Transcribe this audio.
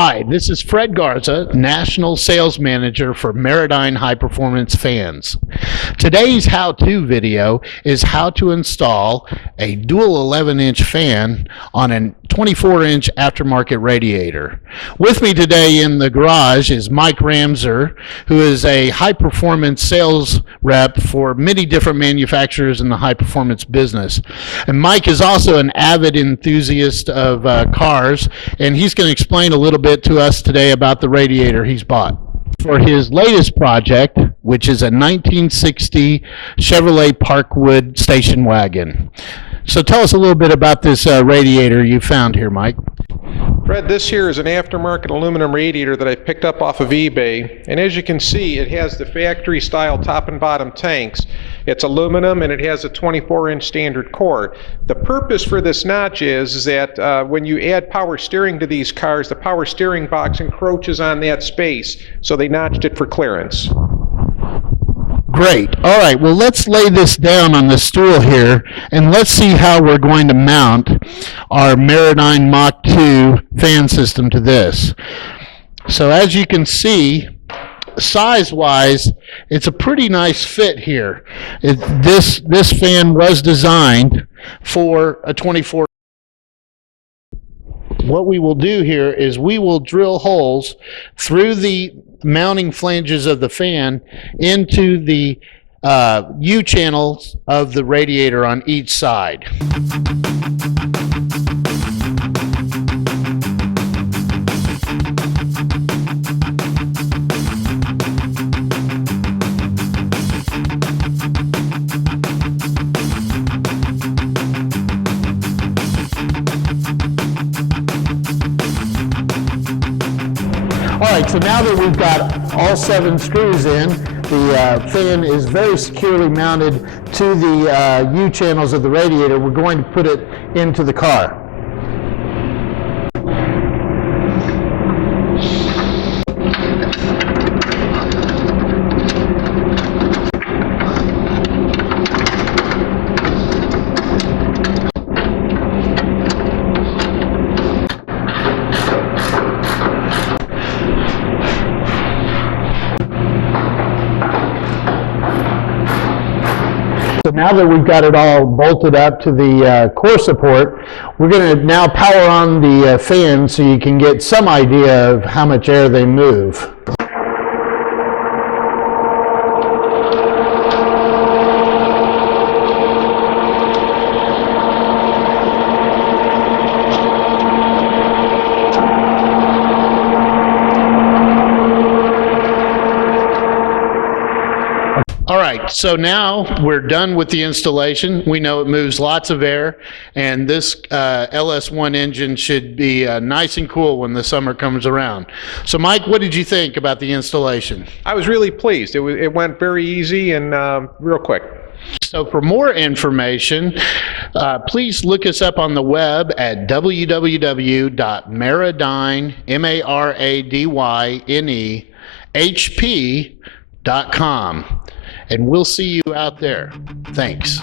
Hi, this is Fred Garza, National Sales Manager for Maradyne High Performance Fans. Today's how-to video is how to install a dual 11-inch fan on a 24-inch aftermarket radiator. With me today in the garage is Mach Ramser, who is a high-performance sales rep for many different manufacturers in the high-performance business. And Mike is also an avid enthusiast of cars, and he's going to explain a little bit to us today about the radiator he's bought for his latest project, which is a 1960 Chevrolet Parkwood station wagon. So tell us a little bit about this radiator you found here, Mike. Fred, this here is an aftermarket aluminum radiator that I picked up off of eBay, and as you can see, it has the factory style top and bottom tanks. It's aluminum and it has a 24-inch standard core. The purpose for this notch is that when you add power steering to these cars, the power steering box encroaches on that space, so they notched it for clearance. Great. All right, well, let's lay this down on the stool here, and let's see how we're going to mount our Maradyne Mach 2 fan system to this. So as you can see, size-wise, it's a pretty nice fit here. This fan was designed for a 24. What we will do here is we will drill holes through the mounting flanges of the fan into the U-channels of the radiator on each side. All right, so now that we've got all 7 screws in, the fan is very securely mounted to the U-channels of the radiator. We're going to put it into the car. So now that we've got it all bolted up to the core support, we're going to now power on the fan so you can get some idea of how much air they move. All right, so now we're done with the installation. We know it moves lots of air, and this LS1 engine should be nice and cool when the summer comes around. So Mike, what did you think about the installation? I was really pleased. It went very easy and real quick. So for more information, please look us up on the web at www.maradyne, MARADYNE, HP.com. And we'll see you out there. Thanks.